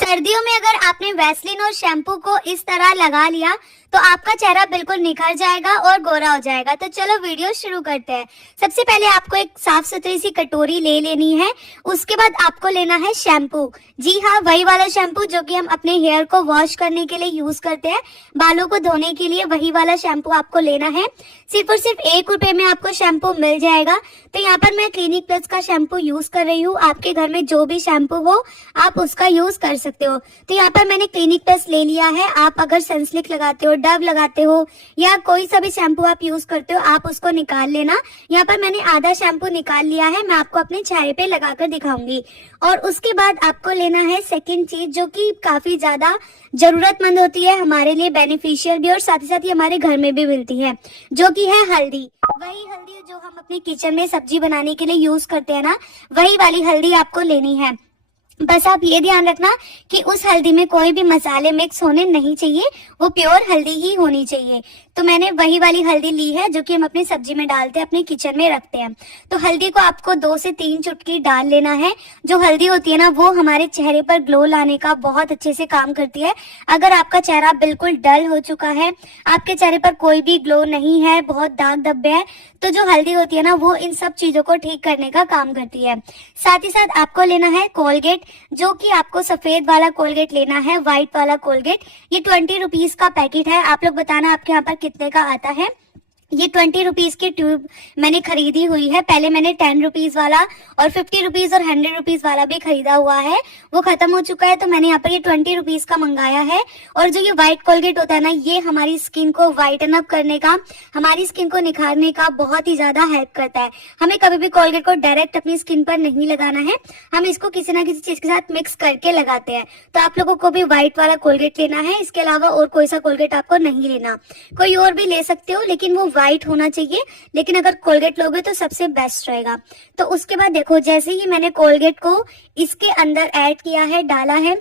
सर्दियों में अगर आपने वैसलीन और शैम्पू को इस तरह लगा लिया तो आपका चेहरा बिल्कुल निखर जाएगा और गोरा हो जाएगा। तो चलो वीडियो शुरू करते हैं। सबसे पहले आपको एक साफ सुथरी सी कटोरी ले लेनी है। उसके बाद आपको लेना है शैम्पू। जी हाँ, वही वाला शैम्पू जो कि हम अपने हेयर को वॉश करने के लिए यूज करते हैं, बालों को धोने के लिए वही वाला शैम्पू आपको लेना है। सिर्फ और सिर्फ 1 रुपए में आपको शैम्पू मिल जाएगा। तो यहाँ पर मैं क्लिनिक प्लस का शैम्पू यूज कर रही हूँ। आपके घर में जो भी शैम्पू हो आप उसका यूज कर सकते हो। तो यहाँ पर मैंने क्लिनिक प्लस ले लिया है। आप अगर सनसिल्क लगाते हो, डव लगाते हो या कोई सा भी शैम्पू आप यूज करते हो आप उसको निकाल लेना। यहाँ पर मैंने आधा शैम्पू निकाल लिया है, मैं आपको अपने चेहरे पे लगाकर दिखाऊंगी। और उसके बाद आपको लेना है सेकंड चीज जो कि काफी ज्यादा जरूरतमंद होती है, हमारे लिए बेनिफिशियल भी और साथ ही साथ ही हमारे घर में भी मिलती है, जो कि है हल्दी। वही हल्दी जो हम अपने किचन में सब्जी बनाने के लिए यूज करते हैं ना, वही वाली हल्दी आपको लेनी है। बस आप ये ध्यान रखना कि उस हल्दी में कोई भी मसाले मिक्स होने नहीं चाहिए, वो प्योर हल्दी ही होनी चाहिए। तो मैंने वही वाली हल्दी ली है जो कि हम अपनी सब्जी में डालते हैं, अपने किचन में रखते हैं। तो हल्दी को आपको 2 से 3 चुटकी डाल लेना है। जो हल्दी होती है ना वो हमारे चेहरे पर ग्लो लाने का बहुत अच्छे से काम करती है। अगर आपका चेहरा बिल्कुल डल हो चुका है, आपके चेहरे पर कोई भी ग्लो नहीं है, बहुत दाग धब्बे हैं, तो जो हल्दी होती है ना वो इन सब चीजों को ठीक करने का काम करती है। साथ ही साथ आपको लेना है कोलगेट, जो कि आपको सफेद वाला कोलगेट लेना है, व्हाइट वाला कोलगेट। ये 20 रुपीज का पैकेट है। आप लोग बताना आपके यहाँ पर कितने का आता है। ये 20 रुपीज की ट्यूब मैंने खरीदी हुई है। पहले मैंने 10 रुपीज वाला और 50 रुपीज और 100 रुपीज वाला भी खरीदा हुआ है, वो खत्म हो चुका है। तो मैंने यहाँ पर ये 20 रुपीज का मंगाया है। और जो ये व्हाइट कोलगेट होता है ना, ये हमारी स्किन को व्हाइटन अप करने का, हमारी स्किन को निखारने का बहुत ही ज्यादा हेल्प करता है। हमें कभी भी कोलगेट को डायरेक्ट अपनी स्किन पर नहीं लगाना है, हम इसको किसी ना किसी चीज के साथ मिक्स करके लगाते हैं। तो आप लोगों को भी व्हाइट वाला कोलगेट लेना है। इसके अलावा और कोई सा कोलगेट आपको नहीं लेना, कोई और भी ले सकते हो लेकिन वो व्हाइट होना चाहिए। लेकिन अगर कोलगेट लोगे तो सबसे बेस्ट रहेगा। तो उसके बाद देखो, जैसे ही मैंने कोलगेट को इसके अंदर ऐड किया है, डाला है,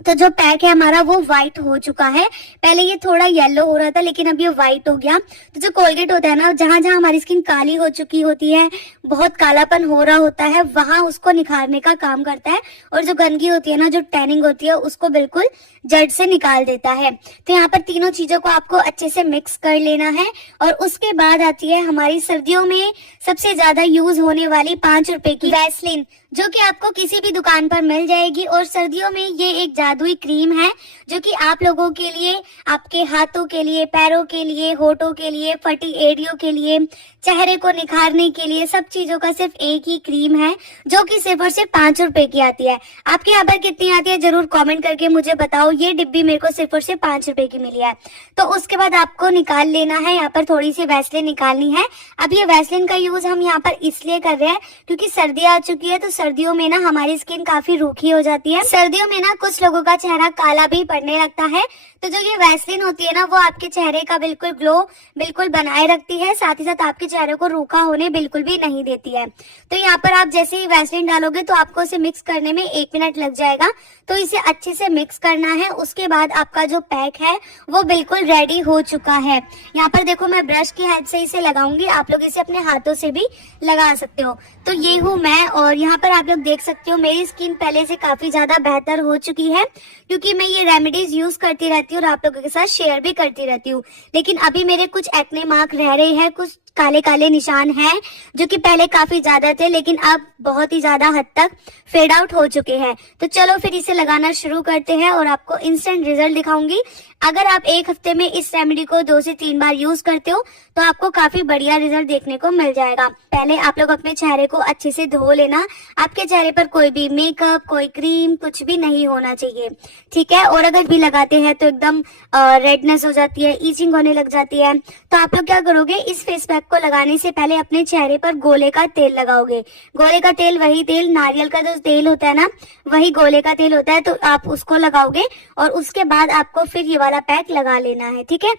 तो जो पैक है हमारा वो व्हाइट हो चुका है। पहले ये थोड़ा येलो हो रहा था लेकिन अब ये व्हाइट हो गया। तो जो कोलगेट होता है ना, जहां जहां हमारी स्किन काली हो चुकी होती है, बहुत कालापन हो रहा होता है, वहां उसको निखारने का काम करता है। और जो गंदगी होती है ना, जो टैनिंग होती है, उसको बिल्कुल जड़ से निकाल देता है। तो यहाँ पर तीनों चीजों को आपको अच्छे से मिक्स कर लेना है। और उसके बाद आती है हमारी सर्दियों में सबसे ज्यादा यूज होने वाली 5 रुपए की वैसलीन, जो कि आपको किसी भी दुकान पर मिल जाएगी। और सर्दियों में ये एक जादुई क्रीम है जो कि आप लोगों के लिए, आपके हाथों के लिए, पैरों के लिए, होठों के लिए, फटी एड़ियों के लिए, चेहरे को निखारने के लिए, सब चीजों का सिर्फ एक ही क्रीम है जो कि सिर्फ और सिर्फ 5 रुपए की आती है। आपके यहाँ पर कितनी आती है जरूर कमेंट करके मुझे बताओ। ये डिब्बी मेरे को सिर्फ और सिर्फ 5 रुपए की मिली है। तो उसके बाद आपको निकाल लेना है, यहाँ पर थोड़ी सी वैसलीन निकालनी है। अब ये वैसलीन का यूज हम यहाँ पर इसलिए कर रहे हैं क्योंकि सर्दी आ चुकी है। तो सर्दियों में ना हमारी स्किन काफी रूखी हो जाती है। सर्दियों में ना कुछ लोगों का चेहरा काला भी पड़ने लगता है। तो जो ये वैसलीन होती है ना, वो आपके चेहरे का बिल्कुल ग्लो बिल्कुल बनाए रखती है, साथ ही साथ आपके चेहरे को रूखा होने बिल्कुल भी नहीं देती है। तो यहाँ पर आप जैसे ही वैसलीन डालोगे तो आपको इसे मिक्स करने में 1 मिनट लग जाएगा। तो इसे अच्छे से मिक्स करना है। उसके बाद आपका जो पैक है वो बिल्कुल रेडी हो चुका है। यहाँ पर देखो, मैं ब्रश की हेल्प से इसे लगाऊंगी, आप लोग इसे अपने हाथों से भी लगा सकते हो। तो ये हूँ मैं, और यहाँ पर आप लोग देख सकते हो मेरी स्किन पहले से काफी ज्यादा बेहतर हो चुकी है क्योंकि मैं ये रेमेडीज यूज करती रहती हूँ और आप लोगों के साथ शेयर भी करती रहती हूँ। लेकिन अभी मेरे कुछ एक्ने मार्क रह रहे हैं, कुछ काले काले निशान हैं जो कि पहले काफी ज्यादा थे लेकिन अब बहुत ही ज्यादा हद तक फेड आउट हो चुके हैं। तो चलो फिर इसे लगाना शुरू करते हैं और आपको इंस्टेंट रिजल्ट दिखाऊंगी। अगर आप 1 हफ्ते में इस रेमेडी को 2 से 3 बार यूज करते हो तो आपको काफी बढ़िया रिजल्ट देखने को मिल जाएगा। पहले आप लोग अपने चेहरे को अच्छे से धो लेना। आपके चेहरे पर कोई भी मेकअप, कोई क्रीम, कुछ भी नहीं होना चाहिए, ठीक है। और अगर भी लगाते हैं तो एकदम रेडनेस हो जाती है, ईचिंग होने लग जाती है। तो आप लोग क्या करोगे, इस फेस पैक को लगाने से पहले अपने चेहरे पर गोले का तेल लगाओगे। गोले का तेल, वही तेल, नारियल का जो तेल होता है ना, वही गोले का तेल होता है। तो आप उसको लगाओगे और उसके बाद आपको फिर ये वाला पैक लगा लेना है, ठीक है।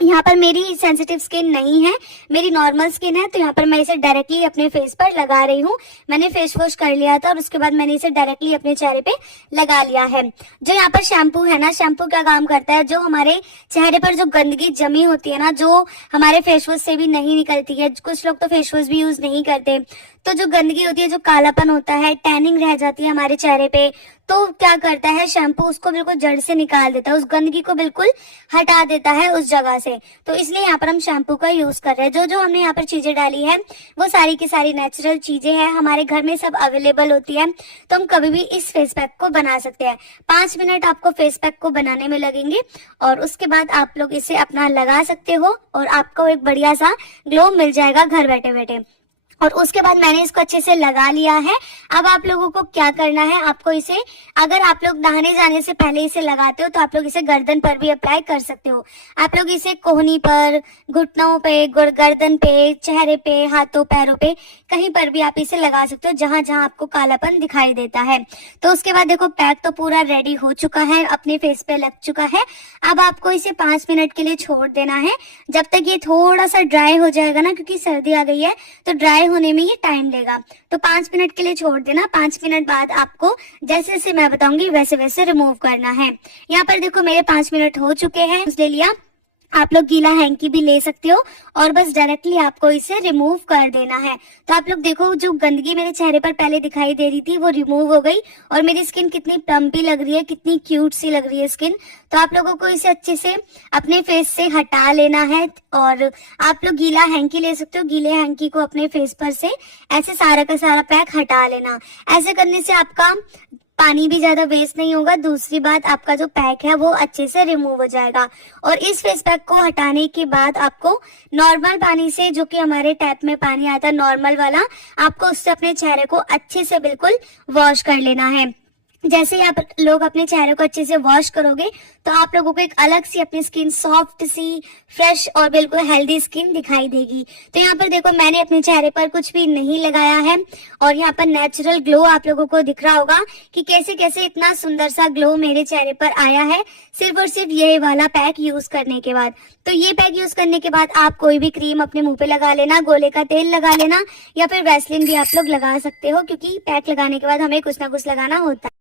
यहाँ पर मेरी सेंसिटिव स्किन नहीं है, मेरी नॉर्मल स्किन है। तो यहाँ पर मैं इसे डायरेक्टली अपने फेस पर लगा रही हूँ। मैंने फेस वॉश कर लिया था और उसके बाद मैंने इसे डायरेक्टली अपने चेहरे पे लगा लिया है। जो यहाँ पर शैम्पू है ना, शैम्पू क्या काम करता है, जो हमारे चेहरे पर जो गंदगी जमी होती है ना, जो हमारे फेस वॉश से भी नहीं निकलती है, कुछ लोग तो फेस वॉश भी यूज नहीं करते, तो जो गंदगी होती है, जो कालापन होता है, टैनिंग रह जाती है हमारे चेहरे पे, तो क्या करता है शैम्पू, उसको बिल्कुल जड़ से निकाल देता है, उस गंदगी को बिल्कुल हटा देता है उस जगह से। तो इसलिए यहाँ पर हम शैम्पू का यूज कर रहे हैं। जो जो हमने यहाँ पर चीजें डाली है वो सारी की सारी नेचुरल चीजें हैं, हमारे घर में सब अवेलेबल होती है, तो हम कभी भी इस फेस पैक को बना सकते हैं। 5 मिनट आपको फेस पैक को बनाने में लगेंगे और उसके बाद आप लोग इसे अपना लगा सकते हो और आपको एक बढ़िया सा ग्लो मिल जाएगा घर बैठे बैठे। और उसके बाद मैंने इसको अच्छे से लगा लिया है। अब आप लोगों को क्या करना है, आपको इसे, अगर आप लोग नहाने जाने से पहले इसे लगाते हो तो आप लोग इसे गर्दन पर भी अप्लाई कर सकते हो। आप लोग इसे कोहनी पर, घुटनों पे, गर्दन पे, चेहरे पे, हाथों पैरों पे, कहीं पर भी आप इसे लगा सकते हो जहां जहां आपको कालापन दिखाई देता है। तो उसके बाद देखो पैक तो पूरा रेडी हो चुका है, अपने फेस पे लग चुका है। अब आपको इसे 5 मिनट के लिए छोड़ देना है, जब तक ये थोड़ा सा ड्राई हो जाएगा ना, क्योंकि सर्दी आ गई है तो ड्राई होने में ये टाइम लेगा। तो 5 मिनट के लिए छोड़ देना। 5 मिनट बाद आपको जैसे जैसे मैं बताऊंगी वैसे वैसे रिमूव करना है। यहाँ पर देखो मेरे 5 मिनट हो चुके हैं, ले लिया। आप लोग गीला हैंकी भी ले सकते हो और बस डायरेक्टली आपको इसे रिमूव कर देना है। तो आप लोग देखो जो गंदगी मेरे चेहरे पर पहले दिखाई दे रही थी वो रिमूव हो गई और मेरी स्किन कितनी प्लम्पी लग रही है, कितनी क्यूट सी लग रही है स्किन। तो आप लोगों को इसे अच्छे से अपने फेस से हटा लेना है और आप लोग गीला हैंकी ले सकते हो। गीले हैंकी को अपने फेस पर से ऐसे सारा का सारा पैक हटा लेना। ऐसे करने से आपका पानी भी ज्यादा वेस्ट नहीं होगा। दूसरी बात, आपका जो पैक है वो अच्छे से रिमूव हो जाएगा। और इस फेस पैक को हटाने के बाद आपको नॉर्मल पानी से, जो कि हमारे टैप में पानी आता है नॉर्मल वाला, आपको उससे अपने चेहरे को अच्छे से बिल्कुल वॉश कर लेना है। जैसे ही आप लोग अपने चेहरे को अच्छे से वॉश करोगे तो आप लोगों को एक अलग सी अपनी स्किन, सॉफ्ट सी, फ्रेश और बिल्कुल हेल्दी स्किन दिखाई देगी। तो यहाँ पर देखो मैंने अपने चेहरे पर कुछ भी नहीं लगाया है और यहाँ पर नेचुरल ग्लो आप लोगों को दिख रहा होगा कि कैसे कैसे इतना सुंदर सा ग्लो मेरे चेहरे पर आया है सिर्फ और सिर्फ ये वाला पैक यूज करने के बाद। तो ये पैक यूज करने के बाद आप कोई भी क्रीम अपने मुंह पे लगा लेना, गोले का तेल लगा लेना या फिर वैसलीन भी आप लोग लगा सकते हो, क्योंकि पैक लगाने के बाद हमें कुछ ना कुछ लगाना होता है।